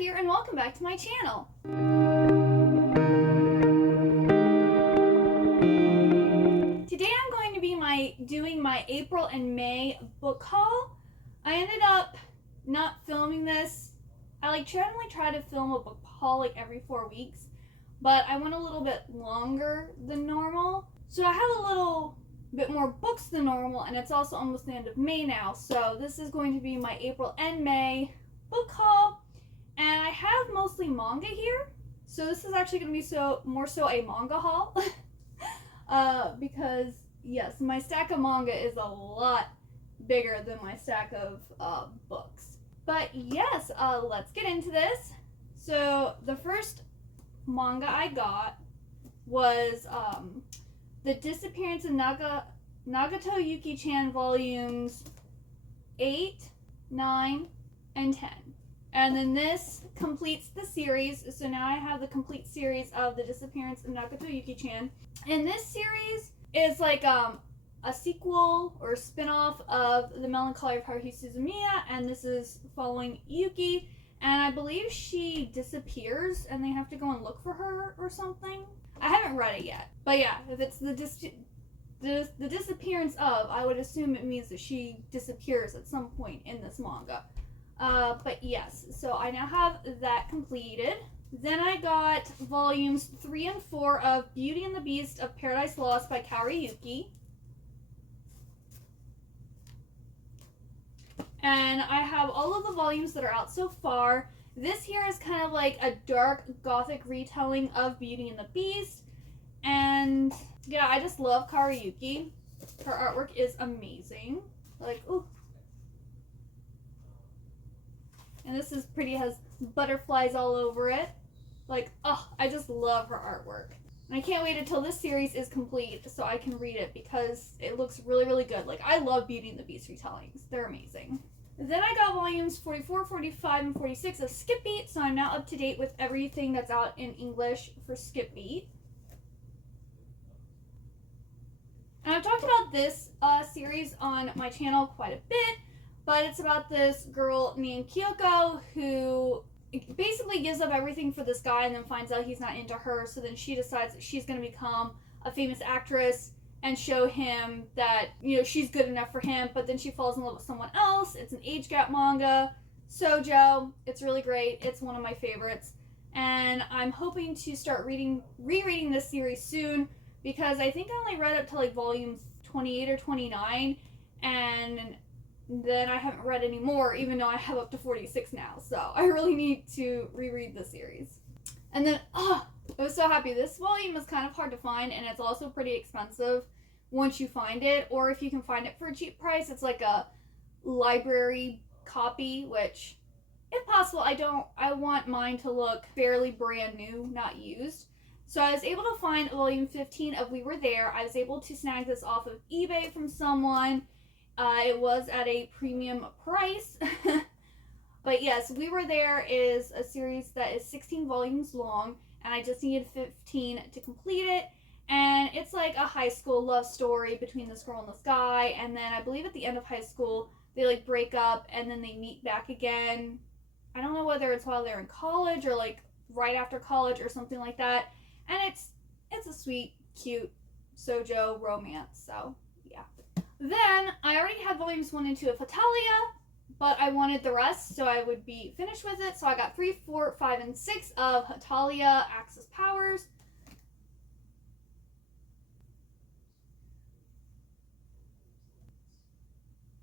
here and welcome back to my channel. Today I'm going to be doing my April and May book haul. I ended up not filming this. I generally try to film a book haul every 4 weeks, but I went a little bit longer than normal. So I have a little bit more books than normal, and it's also almost the end of May now. So this is going to be my April and May book haul, and I have mostly manga here. So this is actually going to be more so a manga haul because yes, my stack of manga is a lot bigger than my stack of books. But yes, let's get into this. So the first manga I got was the Disappearance of Nagato Yuki-chan volumes 8, 9, and 10. And then this completes the series. So now I have the complete series of the Disappearance of Nagato Yuki-chan. And this series is like a sequel or spin-off of The Melancholy of Haruhi Suzumiya, and this is following Yuki, and I believe she disappears and they have to go and look for her or something. I haven't read it yet, but yeah, if it's the disappearance of, I would assume it means that she disappears at some point in this manga. But yes, so I now have that completed. Then I got volumes 3 and 4 of Beauty and the Beast of Paradise Lost by Kaori Yuki. And I have all of the volumes that are out so far. This here is kind of like a dark gothic retelling of Beauty and the Beast. And yeah, I just love Kaori Yuki. Her artwork is amazing. Like, ooh. And this is pretty, it has butterflies all over it. Like, oh, I just love her artwork. And I can't wait until this series is complete so I can read it because it looks really, really good. Like, I love Beauty and the Beast retellings. They're amazing. Then I got volumes 44, 45, and 46 of Skippy, so I'm now up to date with everything that's out in English for Skippy. And I've talked about this series on my channel quite a bit, but it's about this girl named Kyoko who basically gives up everything for this guy and then finds out he's not into her, so then she decides that she's going to become a famous actress and show him that, you know, she's good enough for him, but then she falls in love with someone else. It's an age gap manga, Sojo. It's really great. It's one of my favorites, and I'm hoping to start rereading this series soon because I think I only read up to like volumes 28 or 29, and then I haven't read any more, even though I have up to 46 now. So I really need to reread the series. And then, I was so happy. This volume is kind of hard to find, and it's also pretty expensive once you find it. Or if you can find it for a cheap price, it's like a library copy, which, if possible, I want mine to look fairly brand new, not used. So I was able to find volume 15 of We Were There. I was able to snag this off of eBay from someone. It was at a premium price. But yes, We Were There is a series that is 16 volumes long, and I just needed 15 to complete it. And it's like a high school love story between this girl and this guy, and then I believe at the end of high school, they like break up and then they meet back again. I don't know whether it's while they're in college or like right after college or something like that. And it's a sweet, cute Sojo romance, so yeah. Then, I already had volumes 1 and 2 of Hatalia, but I wanted the rest so I would be finished with it. So I got 3, 4, 5, and 6 of Hatalia Axis Powers.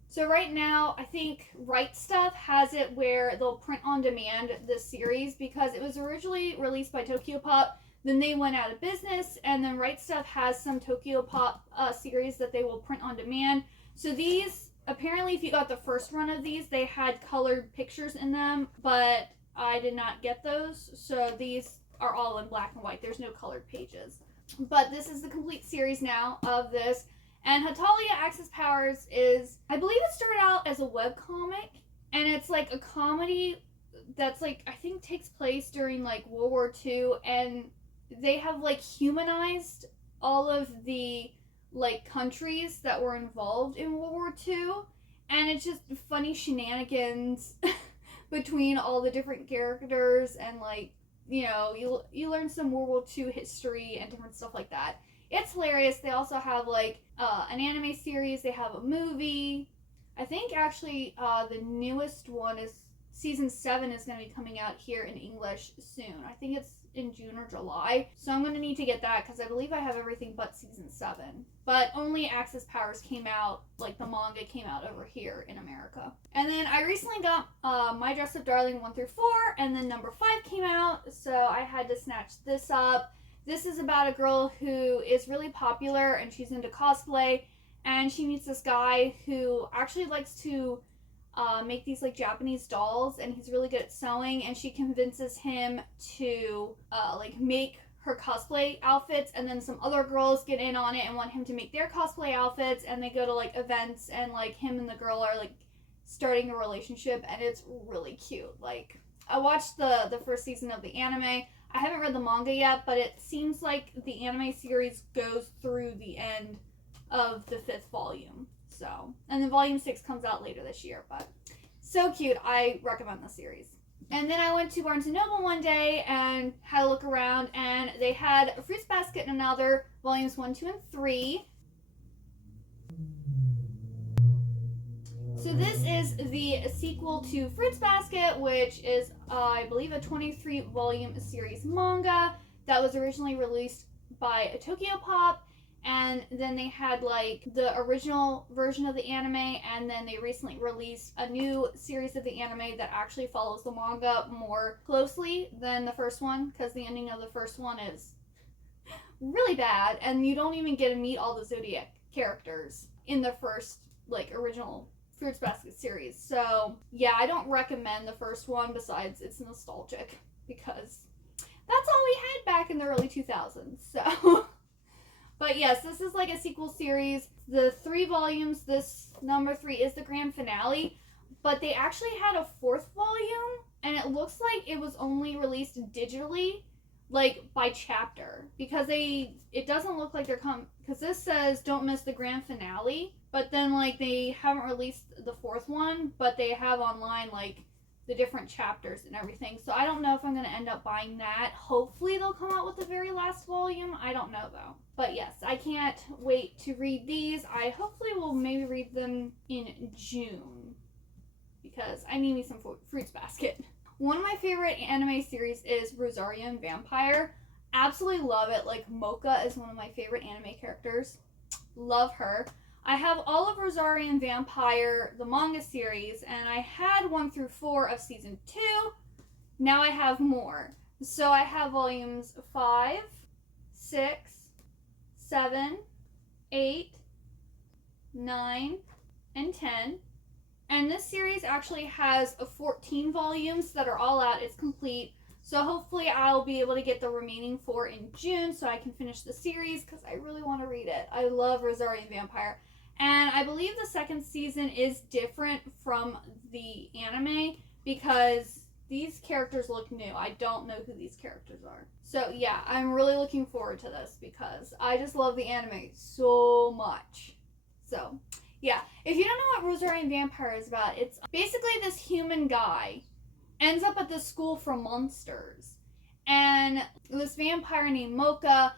So right now, I think Right Stuff has it where they'll print on demand this series because it was originally released by Tokyopop. Then they went out of business, and then Right Stuff has some Tokyopop series that they will print on demand. So these, apparently if you got the first run of these, they had colored pictures in them, but I did not get those. So these are all in black and white. There's no colored pages. But this is the complete series now of this. And Hatalia Axis Powers is, I believe it started out as a webcomic, and it's like a comedy that's like, I think takes place during like World War II, and they have like humanized all of the like countries that were involved in World War II, and it's just funny shenanigans between all the different characters, and like, you know, you learn some World War II history and different stuff like that. It's hilarious. They also have like an anime series. They have a movie. I think actually the newest one is season 7 is going to be coming out here in English soon. I think it's in June or July. So I'm going to need to get that because I believe I have everything but season 7. But only Access Powers came out, like the manga came out over here in America. And then I recently got My Dress Up Darling 1 through 4, and then number 5 came out, so I had to snatch this up. This is about a girl who is really popular and she's into cosplay, and she meets this guy who actually likes to make these like Japanese dolls, and he's really good at sewing, and she convinces him to like make her cosplay outfits, and then some other girls get in on it and want him to make their cosplay outfits, and they go to like events, and like him and the girl are like starting a relationship, and it's really cute. Like, I watched the first season of the anime. I haven't read the manga yet, but it seems like the anime series goes through the end of the 5th volume. So, and then volume 6 comes out later this year, but so cute. I recommend the series. And then I went to Barnes & Noble one day and had a look around, and they had Fruits Basket and Another, volumes 1, 2, and 3. So this is the sequel to Fruits Basket, which is, I believe, a 23-volume series manga that was originally released by Tokyo Pop. And then they had like the original version of the anime, and then they recently released a new series of the anime that actually follows the manga more closely than the first one, because the ending of the first one is really bad, and you don't even get to meet all the Zodiac characters in the first like original Fruits Basket series. So yeah, I don't recommend the first one, besides it's nostalgic, because that's all we had back in the early 2000s. So but yes, this is like a sequel series. The 3 volumes, this number 3 is the grand finale, but they actually had a 4th volume, and it looks like it was only released digitally, like by chapter, because it doesn't look like they're because this says don't miss the grand finale, but then like they haven't released the 4th one, but they have online like the different chapters and everything. So I don't know if I'm going to end up buying that. Hopefully they'll come out with the very last volume. I don't know though. But yes, I can't wait to read these. I hopefully will maybe read them in June, because I need me some Fruits Basket. One of my favorite anime series is Rosarian Vampire. Absolutely love it. Like, Mocha is one of my favorite anime characters. Love her. I have all of Rosarian Vampire, the manga series, and I had 1 through 4 of season 2. Now I have more. So I have volumes 5, 6, 7, 8, 9, and 10. And this series actually has 14 volumes that are all out. It's complete. So hopefully I'll be able to get the remaining 4 in June so I can finish the series, because I really want to read it. I love Rosarian Vampire. And I believe the 2nd season is different from the anime, because these characters look new. I don't know who these characters are. So yeah, I'm really looking forward to this, because I just love the anime so much. So yeah, if you don't know what Rosarian Vampire is about, it's basically this human guy ends up at this school for monsters, and this vampire named Mocha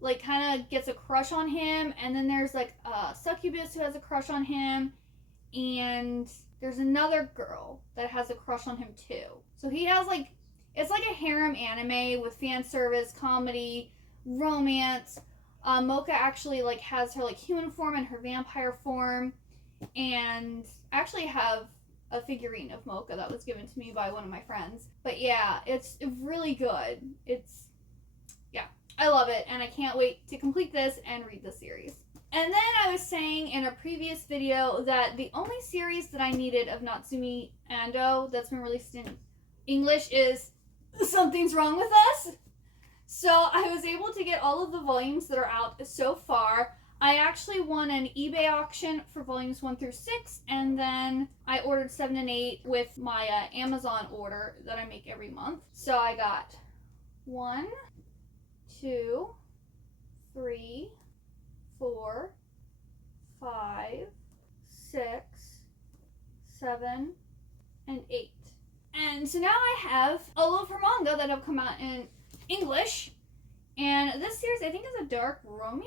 like kind of gets a crush on him, and then there's like a succubus who has a crush on him, and there's another girl that has a crush on him too. So he has like, it's like a harem anime with fan service, comedy, romance. Mocha actually like has her like human form and her vampire form, and I actually have a figurine of Mocha that was given to me by one of my friends. But yeah, it's really good. I love it, and I can't wait to complete this and read the series. And then I was saying in a previous video that the only series that I needed of Natsumi Ando that's been released in English is Something's Wrong With Us. So I was able to get all of the volumes that are out so far. I actually won an eBay auction for volumes 1 through 6, and then I ordered 7 and 8 with my Amazon order that I make every month. So I got 1, 2, 3, 4, 5, 6, 7, and 8. And so now I have all of her manga that have come out in English. And this series, I think, is a dark romance.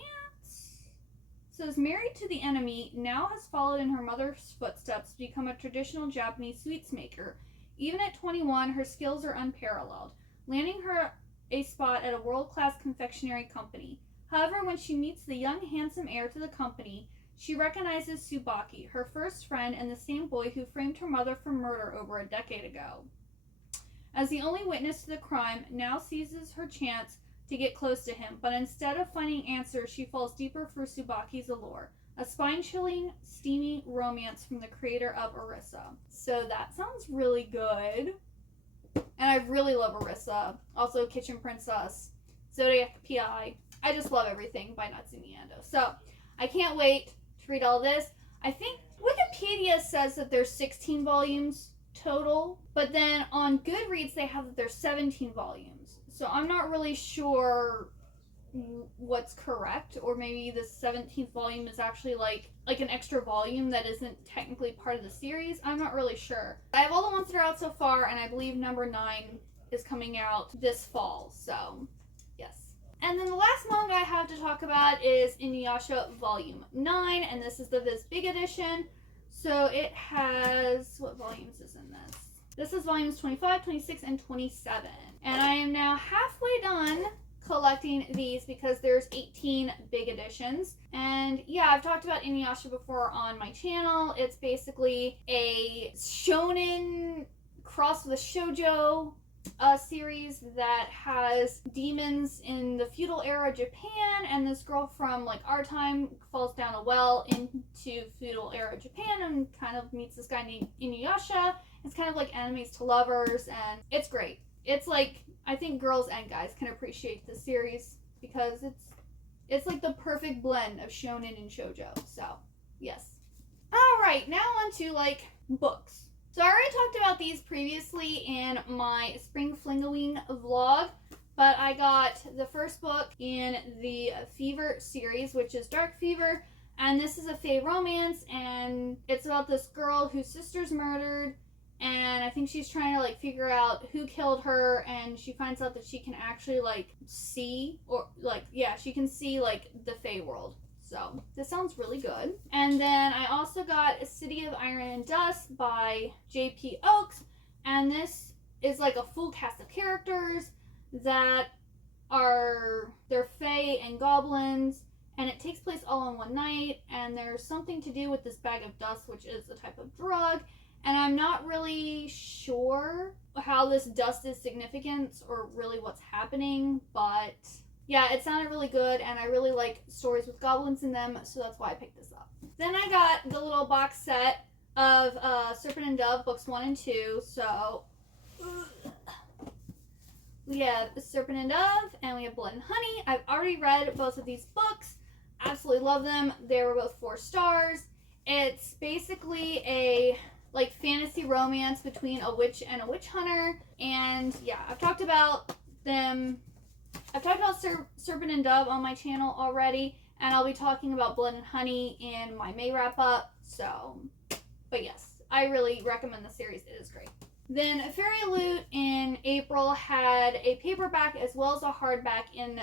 It says, married to the enemy, now has followed in her mother's footsteps to become a traditional Japanese sweets maker. Even at 21, her skills are unparalleled, landing her a spot at a world-class confectionery company. However, when she meets the young, handsome heir to the company, she recognizes Tsubaki, her first friend and the same boy who framed her mother for murder over a decade ago. As the only witness to the crime, now seizes her chance to get close to him, but instead of finding answers, she falls deeper for Tsubaki's allure. A spine-chilling, steamy romance from the creator of Arisa. So that sounds really good. And I really love Arisa. Also Kitchen Princess, Zodiac PI. I just love everything by Natsumi Ando. So I can't wait to read all this. I think Wikipedia says that there's 16 volumes total, but then on Goodreads they have that there's 17 volumes. So I'm not really sure what's correct, or maybe the 17th volume is actually like an extra volume that isn't technically part of the series. I'm not really sure. I have all the ones that are out so far, and I believe number 9 is coming out this fall, so yes. And then the last manga I have to talk about is Inuyasha Volume 9, and this is the Viz Big Edition. So it has, what volumes is in this? This is volumes 25, 26, and 27. And I am now halfway done collecting these because there's 18 big editions. And yeah, I've talked about Inuyasha before on my channel. It's basically a shonen crossed with a shoujo series that has demons in the feudal era Japan, and this girl from like our time falls down a well into feudal era Japan and kind of meets this guy named Inuyasha. It's kind of like enemies to lovers, and it's great. It's like, I think girls and guys can appreciate this series because it's like the perfect blend of shonen and shoujo. So yes. All right, now on to like books. So I already talked about these previously in my Spring Flingaween vlog, but I got the first book in the Fever series, which is Dark Fever, and this is a fae romance, and it's about this girl whose sister's murdered, and I think she's trying to like figure out who killed her, and she finds out that she can actually like see, or like, yeah, she can see like the fae world. So this sounds really good. And then I also got A City of Iron and Dust by J.P. Oakes. And this is like a full cast of characters that they're fae and goblins. And it takes place all in one night. And there's something to do with this bag of dust, which is a type of drug. And I'm not really sure how this dust is significant or really what's happening, but yeah, it sounded really good, and I really like stories with goblins in them, so that's why I picked this up. Then I got the little box set of Serpent and Dove, books 1 and 2, so we have Serpent and Dove, and we have Blood and Honey. I've already read both of these books. Absolutely love them. They were both 4 stars. It's basically a like fantasy romance between a witch and a witch hunter, and yeah, I've talked about them. I've talked about Serpent and Dove on my channel already, and I'll be talking about Blood and Honey in my May wrap-up, so, but yes, I really recommend the series. It is great. Then Fairy Loot in April had a paperback as well as a hardback in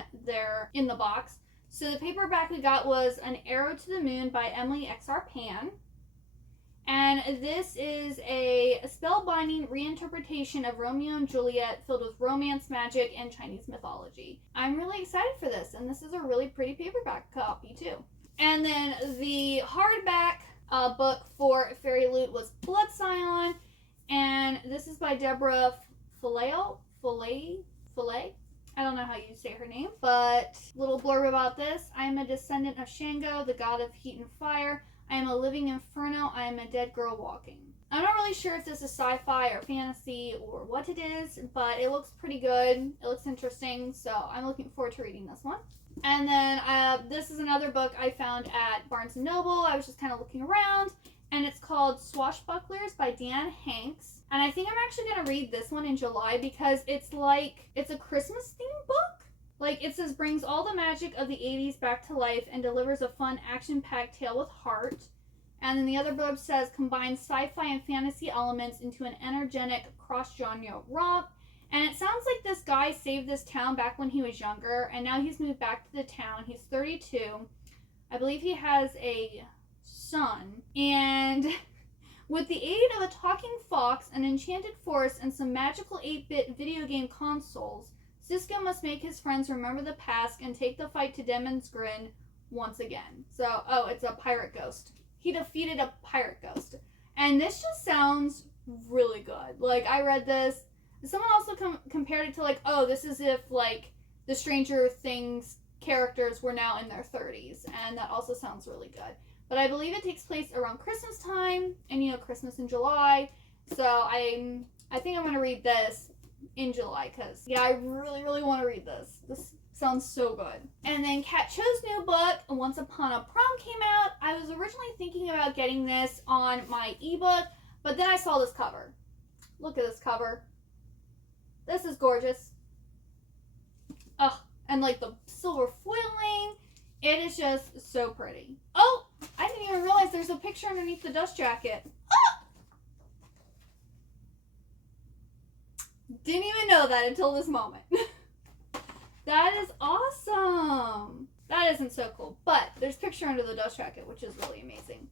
the box. So the paperback we got was An Arrow to the Moon by Emily X.R. Pan. And this is a spellbinding reinterpretation of Romeo and Juliet filled with romance, magic, and Chinese mythology. I'm really excited for this, and this is a really pretty paperback copy too. And then the hardback book for Fairy Loot was Bloodscion, and this is by Deborah Fillet. I don't know how you say her name, but little blurb about this. I am a descendant of Shango, the god of heat and fire. I am a living inferno. I am a dead girl walking. I'm not really sure if this is sci-fi or fantasy or what it is, but it looks pretty good. It looks interesting, so I'm looking forward to reading this one. And then this is another book I found at Barnes & Noble. I was just kind of looking around, and it's called Swashbucklers by Dan Hanks. And I think I'm actually going to read this one in July because it's a Christmas-themed book. Like, it says, brings all the magic of the 80s back to life and delivers a fun, action-packed tale with heart. And then the other blurb says, combines sci-fi and fantasy elements into an energetic cross-genre romp. And it sounds like this guy saved this town back when he was younger, and now he's moved back to the town. He's 32. I believe he has a son. And with the aid of a talking fox, an enchanted forest, and some magical 8-bit video game consoles, Cisco must make his friends remember the past and take the fight to Demon's Grin once again. So, it's a pirate ghost. He defeated a pirate ghost. And this just sounds really good. Like, I read this. Someone also compared it to, like, this is if, like, the Stranger Things characters were now in their 30s. And that also sounds really good. But I believe it takes place around Christmas time. And, Christmas in July. So, I think I'm going to read this in July. Because, I really, really want to read this. This sounds so good. And then Kat Cho's new book, Once Upon a Prom, came out. I was originally thinking about getting this on my ebook, but then I saw this cover. Look at this cover. This is gorgeous. And like the silver foiling, it is just so pretty. Oh, I didn't even realize there's a picture underneath the dust jacket. Didn't even know that until this moment. That is awesome. That isn't so cool, but there's a picture under the dust jacket, which is really amazing.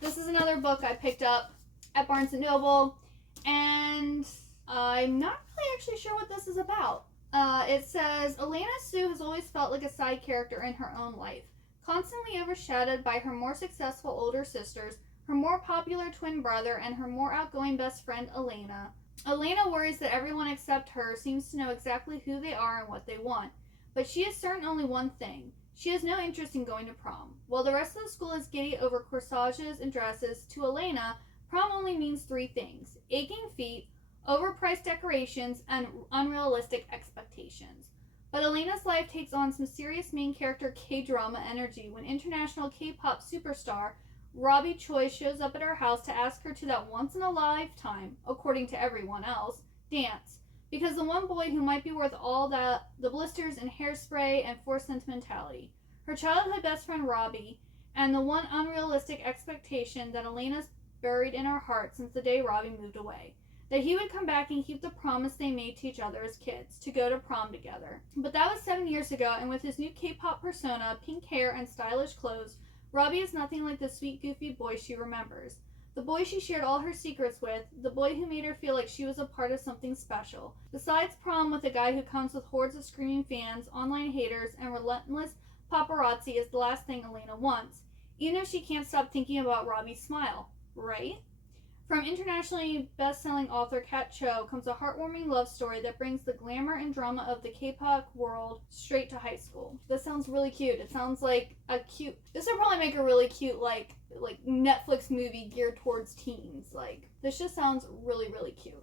This is another book I picked up at Barnes & Noble, and I'm not really actually sure what this is about. It says, Elena Sue has always felt like a side character in her own life, constantly overshadowed by her more successful older sisters, her more popular twin brother, and her more outgoing best friend, Elena. Elena worries that everyone except her seems to know exactly who they are and what they want. But she is certain only one thing. She has no interest in going to prom. While the rest of the school is giddy over corsages and dresses, to Elena, prom only means 3 things: aching feet, overpriced decorations, and unrealistic expectations. But Elena's life takes on some serious main character K-drama energy when international K-pop superstar Robbie Choi shows up at her house to ask her to that once-in-a-lifetime, according to everyone else, dance. Because the one boy who might be worth all the blisters and hairspray and forced sentimentality. Her childhood best friend Robbie, and the one unrealistic expectation that Elena's buried in her heart since the day Robbie moved away. That he would come back and keep the promise they made to each other as kids, to go to prom together. But that was 7 years ago, and with his new K-pop persona, pink hair, and stylish clothes, Robbie is nothing like the sweet, goofy boy she remembers. The boy she shared all her secrets with, the boy who made her feel like she was a part of something special. Besides prom with a guy who comes with hordes of screaming fans, online haters, and relentless paparazzi is the last thing Elena wants, even if she can't stop thinking about Robbie's smile, right? From internationally best-selling author Kat Cho comes a heartwarming love story that brings the glamour and drama of the K-pop world straight to high school. This sounds really cute. It sounds like a cute... This would probably make a really cute, like Netflix movie geared towards teens. Like, this just sounds really, really cute.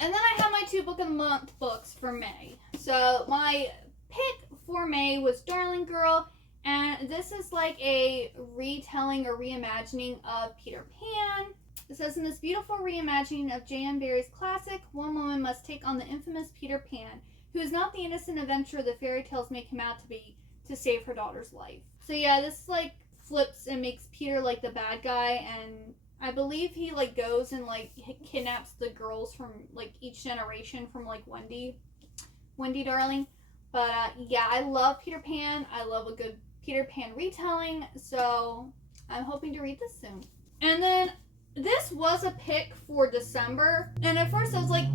And then I have my 2 book of the month books for May. So my pick for May was Darling Girl, and this is like a retelling or reimagining of Peter Pan. It says, in this beautiful reimagining of J.M. Barrie's classic, one woman must take on the infamous Peter Pan, who is not the innocent adventurer the fairy tales make him out to be, to save her daughter's life. So yeah, this like flips and makes Peter like the bad guy, and I believe he like goes and like kidnaps the girls from like each generation from like Wendy Darling. But yeah, I love Peter Pan. I love a good Peter Pan retelling, so I'm hoping to read this soon. And then this was a pick for December, and at first I was like,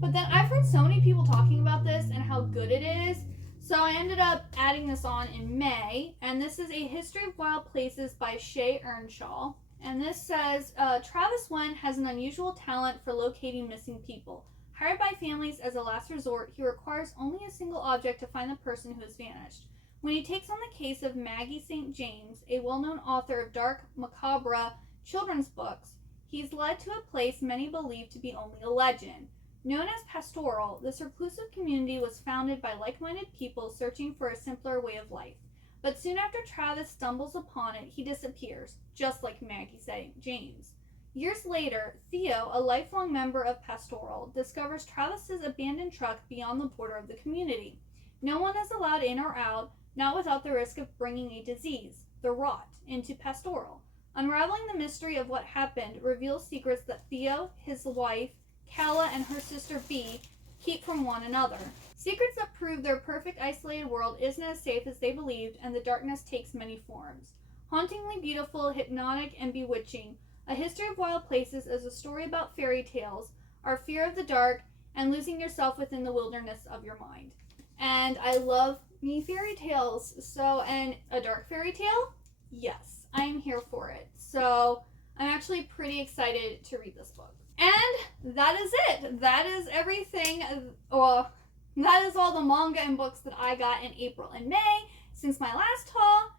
but then I've heard so many people talking about this and how good it is, so I ended up adding this on in May, and this is A History of Wild Places by Shay Earnshaw, and this says, Travis Wen has an unusual talent for locating missing people. Hired by families as a last resort, he requires only a single object to find the person who has vanished. When he takes on the case of Maggie St. James, a well-known author of dark, macabre children's books, he's led to a place many believe to be only a legend. Known as Pastoral, this reclusive community was founded by like-minded people searching for a simpler way of life. But soon after Travis stumbles upon it, he disappears, just like Maggie St. James. Years later, Theo, a lifelong member of Pastoral, discovers Travis's abandoned truck beyond the border of the community. No one is allowed in or out, not without the risk of bringing a disease, the rot, into Pastoral. Unraveling the mystery of what happened reveals secrets that Theo, his wife, Kala, and her sister Bee keep from one another. Secrets that prove their perfect isolated world isn't as safe as they believed, and the darkness takes many forms. Hauntingly beautiful, hypnotic, and bewitching, A History of Wild Places is a story about fairy tales, our fear of the dark, and losing yourself within the wilderness of your mind. And I love me fairy tales. So, and a dark fairy tale? Yes, I'm here for it. So, I'm actually pretty excited to read this book. And that is it. That is everything. Well, that is all the manga and books that I got in April and May since my last haul.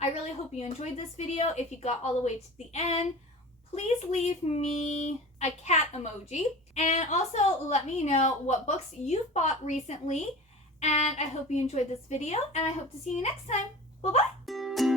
I really hope you enjoyed this video. If you got all the way to the end, please leave me a cat emoji. And also let me know what books you've bought recently. And I hope you enjoyed this video, and I hope to see you next time. Bye-bye!